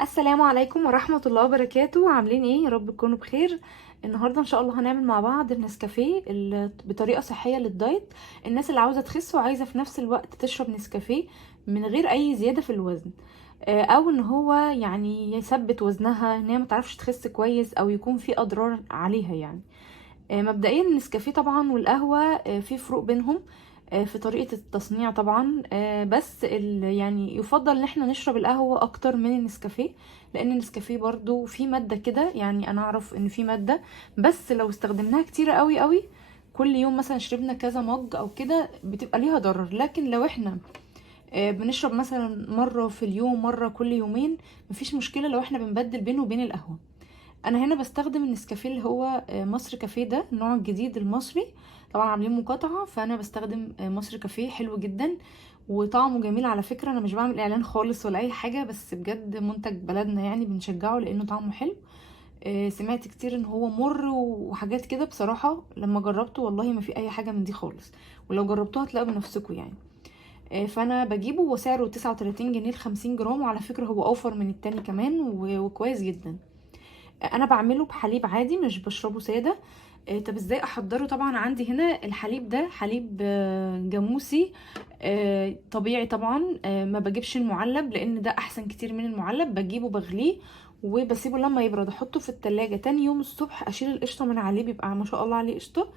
السلام عليكم ورحمة الله وبركاته. عاملين ايه؟ يا رب تكونوا بخير. النهاردة ان شاء الله هنعمل مع بعض النسكافيه بطريقة صحية للدايت. الناس اللي عاوزة تخس وعايزة في نفس الوقت تشرب نسكافيه من غير اي زيادة في الوزن، او ان هو يعني يثبت وزنها، ان هي متعرفش تخس كويس او يكون في اضرار عليها يعني. مبدئيا النسكافيه طبعا والقهوة في فروق بينهم في طريقة التصنيع طبعا. بس يعني يفضل ان احنا نشرب القهوة اكتر من النسكافيه، لان النسكافيه برضو في مادة كده، يعني انا اعرف ان في مادة، بس لو استخدمناها كتير قوي قوي كل يوم مثلا شربنا كذا مج او كده بتبقى ليها ضرر. لكن لو احنا بنشرب مثلا مرة في اليوم، مرة كل يومين، مفيش مشكلة لو احنا بنبدل بينه وبين القهوة. انا هنا بستخدم النسكافيه اللي هو مصر كافيه، ده النوع الجديد المصري، طبعا عاملين مقاطعة، فانا بستخدم مصر كافيه، حلو جدا وطعمه جميل على فكرة. انا مش بعمل اعلان خالص ولا اي حاجة، بس بجد منتج بلدنا يعني بنشجعه لانه طعمه حلو. سمعت كتير ان هو مر وحاجات كده، بصراحة لما جربته والله ما في اي حاجة من دي خالص، ولو جربتوها هتلاقوا بنفسكم يعني. فانا بجيبه وسعره 39 جنيه ل 50 جرام، وعلى فكرة هو اوفر من التاني كمان وكويس جدا. انا بعمله بحليب عادي، مش بشربه ساده. طب ازاي احضره؟ طبعا عندي هنا الحليب ده حليب جاموسي طبيعي طبعا. ما بجيبش المعلب لان ده احسن كتير من المعلب. بجيبه بغليه وبسيبه لما يبرد، احطه في التلاجة، تاني يوم الصبح اشيل القشطه من عليه، بيبقى ما شاء الله عليه قشطه.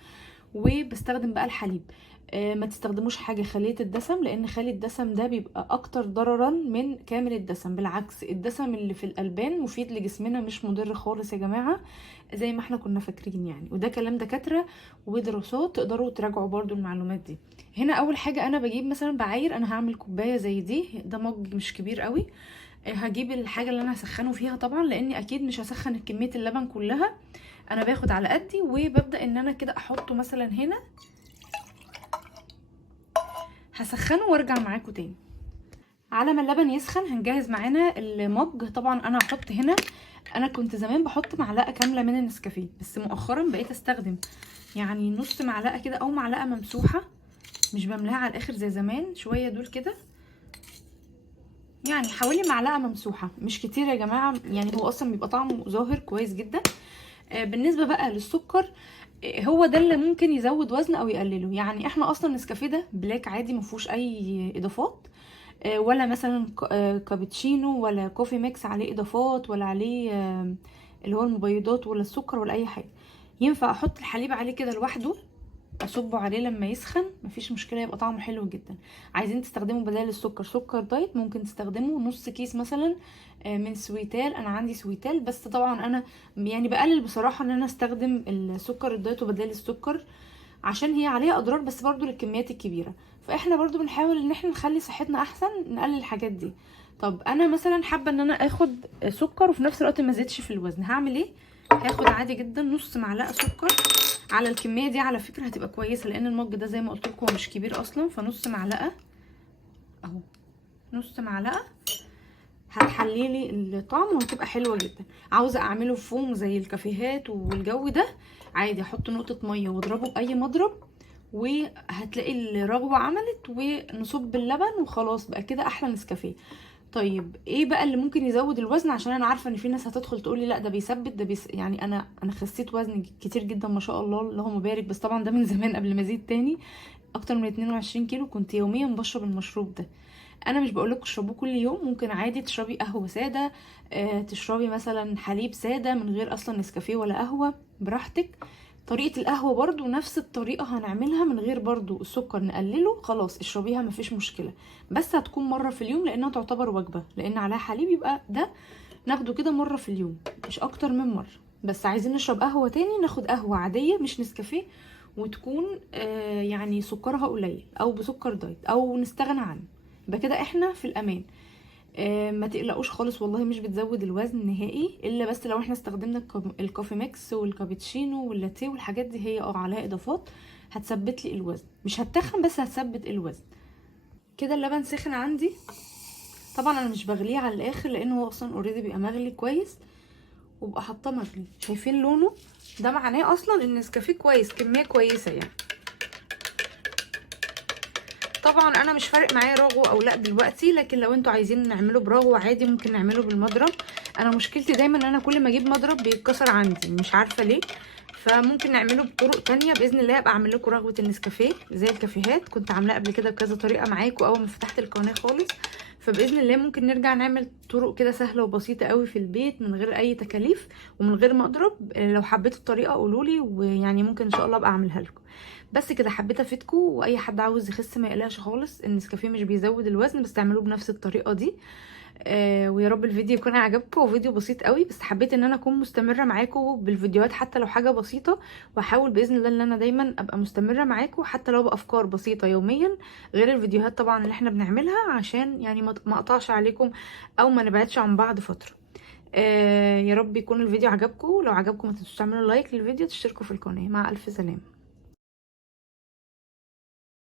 وبستخدم بقى الحليب. ما تستخدموش حاجة خالية الدسم، لان خالي الدسم ده بيبقى اكتر ضررا من كامل الدسم. بالعكس، الدسم اللي في الالبان مفيد لجسمنا، مش مضر خالص يا جماعة زي ما احنا كنا فاكرين يعني. وده كلام دكاترة ودراسات، تقدروا تراجعوا برضو المعلومات دي. هنا اول حاجة انا بجيب مثلا بعاير، انا هعمل كوباية زي دي، ده مج مش كبير قوي. هجيب الحاجة اللي انا هسخنه فيها طبعا، لاني اكيد مش هسخن كمية اللبن كلها، انا باخد على قدي. وببدأ ان انا كده احطه مثلا هنا، هسخنه وارجع معاكم تاني. على ما اللبن يسخن هنجهز معانا المج. طبعا انا هحط هنا، انا كنت زمان بحط معلقه كامله من النسكافيه، بس مؤخرا بقيت استخدم يعني نص معلقه كده او معلقه ممسوحه، مش بملاها على الاخر زي زمان، شويه دول كده، يعني حوالي معلقه ممسوحه، مش كتير يا جماعه، يعني هو اصلا بيبقى طعمه ظاهر كويس جدا. بالنسبه بقى للسكر، هو ده اللي ممكن يزود وزن او يقلله. يعني احنا اصلا النسكافيه ده بلاك عادي، مفيهوش اي اضافات، ولا مثلا كابتشينو ولا كوفي ميكس عليه اضافات، ولا عليه اللي هو المبيضات ولا السكر ولا اي حاجه. ينفع احط الحليب عليه كده لوحده، اصبه عليه لما يسخن، مفيش مشكله، يبقى طعمه حلو جدا. عايزين تستخدموا بدل السكر سكر دايت، ممكن تستخدموا نص كيس مثلا من سويتال. انا عندي سويتال، بس طبعا انا يعني بقلل بصراحه ان انا استخدم السكر الدايت وبدل السكر، عشان هي عليها اضرار بس برضو للكميات الكبيره. فاحنا برضو بنحاول ان احنا نخلي صحتنا احسن، نقلل الحاجات دي. طب انا مثلا حابه ان انا اخد سكر وفي نفس الوقت ما زيدش في الوزن، هعمل ايه؟ هاخد عادي جدا نص معلقه سكر على الكميه دي، على فكره هتبقى كويسه لان المج ده زي ما قلت لكم مش كبير اصلا، فنص معلقه اهو، نص معلقه هتحليلي الطعم وهتبقى حلوه جدا. عاوزه اعمله فوم زي الكافيهات والجو ده، عادي احط نقطه ميه واضربه باي مضرب، وهتلاقي الرغوه عملت، ونصب اللبن وخلاص بقى كده احلى نسكافيه. طيب ايه بقى اللي ممكن يزود الوزن؟ عشان انا عارفه ان في ناس هتدخل تقول لي لا ده بيثبت، ده يعني انا خسيت وزن كتير جدا ما شاء الله، اللهم بارك، بس طبعا ده من زمان قبل ما ازيد تاني. اكتر من 22 كيلو، كنت يوميا بشرب المشروب ده. انا مش بقولك تشربوه كل يوم، ممكن عادي تشربي قهوه ساده، تشربي مثلا حليب ساده من غير اصلا نسكافيه ولا قهوه، براحتك. طريقه القهوه برضو نفس الطريقه هنعملها، من غير برضو السكر نقلله، خلاص اشربيها مفيش مشكله، بس هتكون مره في اليوم لانها تعتبر وجبه، لان عليها حليب، يبقى ده ناخده كده مره في اليوم، مش اكتر من مره. بس عايزين نشرب قهوه تاني، ناخد قهوه عاديه مش نسكافيه، وتكون يعني سكرها قليل او بسكر دايت او نستغنى عنه، يبقى كده احنا في الامان. ما تقلقوش خالص والله، مش بتزود الوزن نهائي، الا بس لو احنا استخدمنا الكوفي ميكس والكابتشينو واللاتيه والحاجات دي، هي عليها اضافات هتثبت لي الوزن، مش هتخن بس هتثبت الوزن. كده اللبن سخن عندي، طبعا انا مش بغليه على الاخر لانه هو اصلا اوريدي بيبقى مغلي كويس، وبقى حاطاه مغلي. شايفين لونه؟ ده معناه اصلا ان النسكافيه كويس، كميه كويسه يعني. طبعا انا مش فارق معايا رغوه او لا دلوقتي، لكن لو انتوا عايزين نعمله برغوه عادي ممكن نعمله بالمضرب. انا مشكلتي دايما ان انا كل ما اجيب مضرب بيتكسر عندي، مش عارفه ليه. فممكن نعمله بطرق تانية باذن الله. ابقى اعمل لكم رغوه النسكافيه زي الكافيهات، كنت عاملاها قبل كده بكذا طريقه معاكم اول ما فتحت القناه خالص. فباذن الله ممكن نرجع نعمل طرق كده سهله وبسيطه قوي في البيت من غير اي تكاليف ومن غير مضرب. لو حبيتوا الطريقه قولوا لي، ويعني ممكن ان شاء الله ابقى اعملها لكم. بس كده حبيت افيدكم، واي حد عاوز يخس ما يقلقش خالص، النسكافيه مش بيزود الوزن، بس تعملوه بنفس الطريقه دي. ويا رب الفيديو يكون عجبكم. فيديو بسيط قوي، بس حبيت ان انا اكون مستمره معاكم بالفيديوهات حتى لو حاجه بسيطه. واحاول باذن الله ان انا دايما ابقى مستمره معاكم حتى لو بافكار بسيطه يوميا، غير الفيديوهات طبعا اللي احنا بنعملها، عشان يعني ما اقطعش عليكم او ما نبعدش عن بعض فتره. يا رب يكون الفيديو عجبكم. لو عجبكم ما تنسوش تعملوا لايك للفيديو، تشتركوا في القناه. مع الف سلامه.